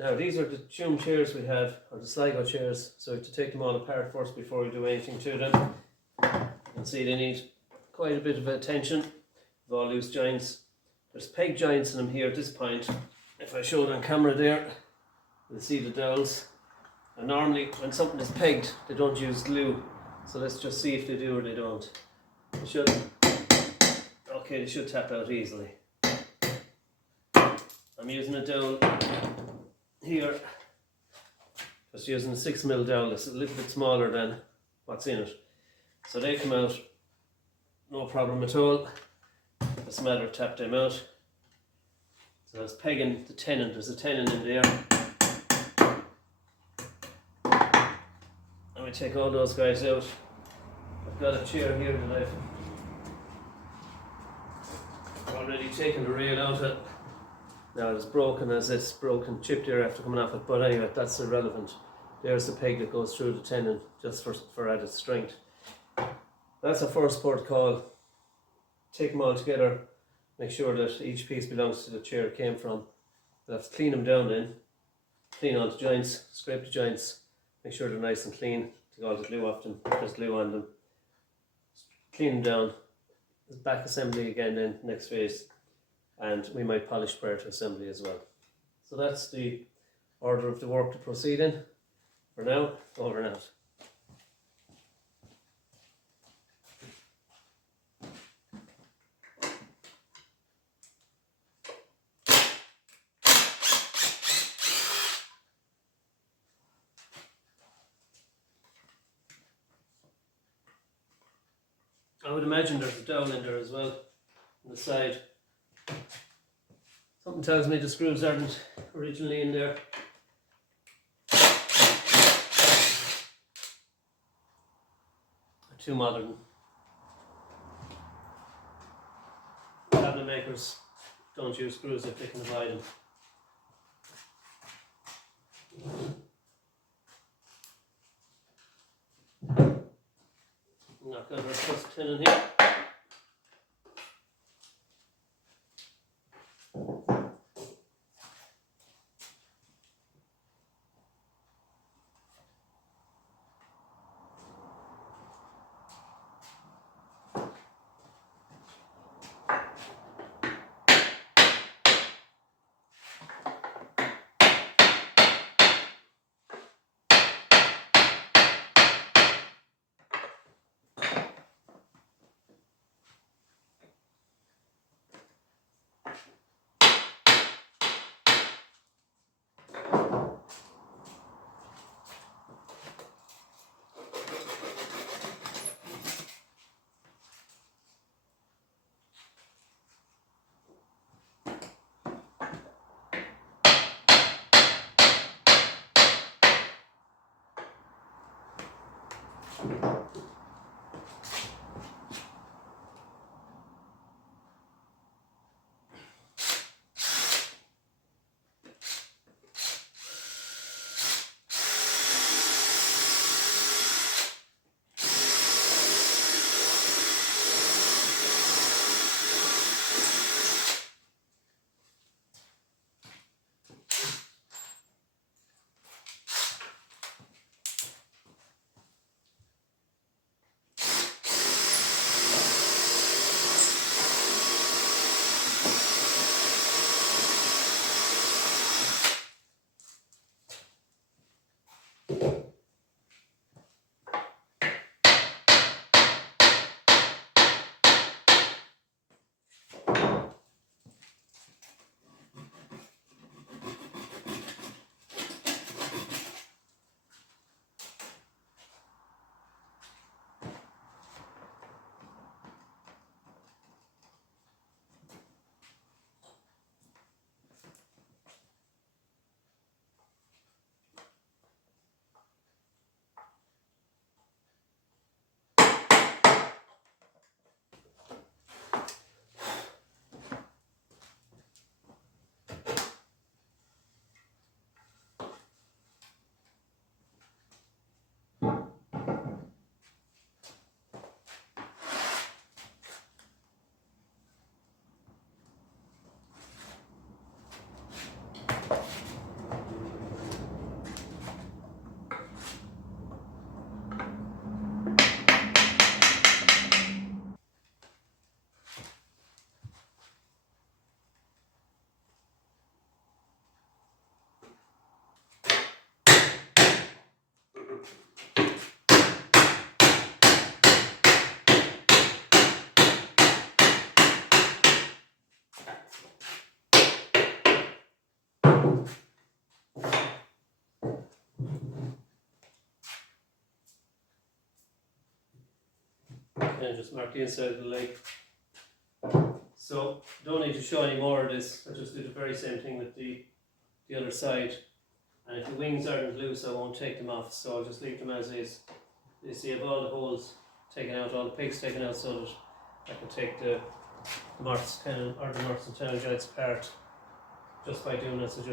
Now these are the Tuam chairs we have, or the Sligo chairs, so we have to take them all apart first before we do anything to them. You can see they need quite a bit of attention with all loose joints. There's peg joints in them here at this point. If I show it on camera there, you'll see the dowels. And normally when something is pegged, they don't use glue. So let's just see if they do or they don't. They should. Okay, they should tap out easily. I'm using a dowel here, just using a 6mm dowel. It's a little bit smaller than what's in it. So they come out, no problem at all. It's a matter of tap them out. So I was pegging the tenon, there's a tenon in there. And we take all those guys out. I've got a chair here that I've already taken the rail out of. Now it's broken, as it's broken, chipped here after coming off it, but anyway, that's irrelevant. There's the peg that goes through the tenon, just for added strength. That's a first port call. Take them all together, make sure that each piece belongs to the chair it came from. We'll have to clean them down then, clean all the joints, scrape the joints, make sure they're nice and clean, take all the glue off them, there's glue on them. Clean them down, back assembly again then, next phase. And we might polish prior to assembly as well. So that's the order of the work to proceed in. For now, over and out. I would imagine there's a dowel in there as well, on the side. Something tells me the screws aren't originally in there. They're too modern. Cabinet makers don't use screws if they can avoid them. Knock out our first tin in here. and just mark the inside of the leg. So don't need to show any more of this. I just did the very same thing with the other side. And if the wings aren't loose, I won't take them off, so I'll just leave them as is. You see, I have all the holes taken out, all the pegs taken out, so that I can take the Morse and tendon joints apart just by doing that. So just